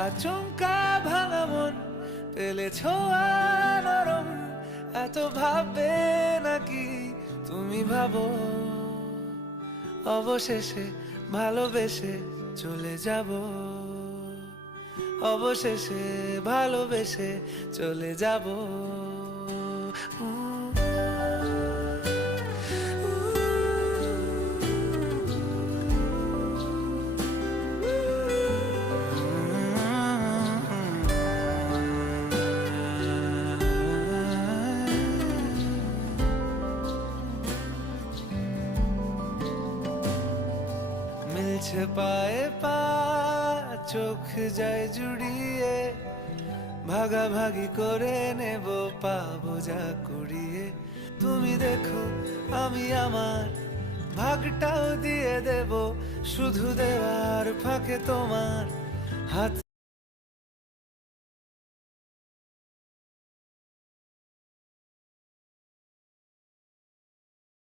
আচমকা ভাঙা মন পেলে ছোঁয়া নরম, এত ভাববে নাকি তুমি ভাবো, অবশেষে ভালোবেসে চলে যাব, অবশেষে ভালোবেসে চলে যাব। মিলছে পায়ে পা, চোখ যায় জুড়িয়ে, ভাগাভাগি করে নেব পাবো যা কুড়িয়ে। তুমি দেখো আমি আমার ভাগটাও দিয়ে দেব, শুধু দেওয়ার ফাঁকে তোমার হাত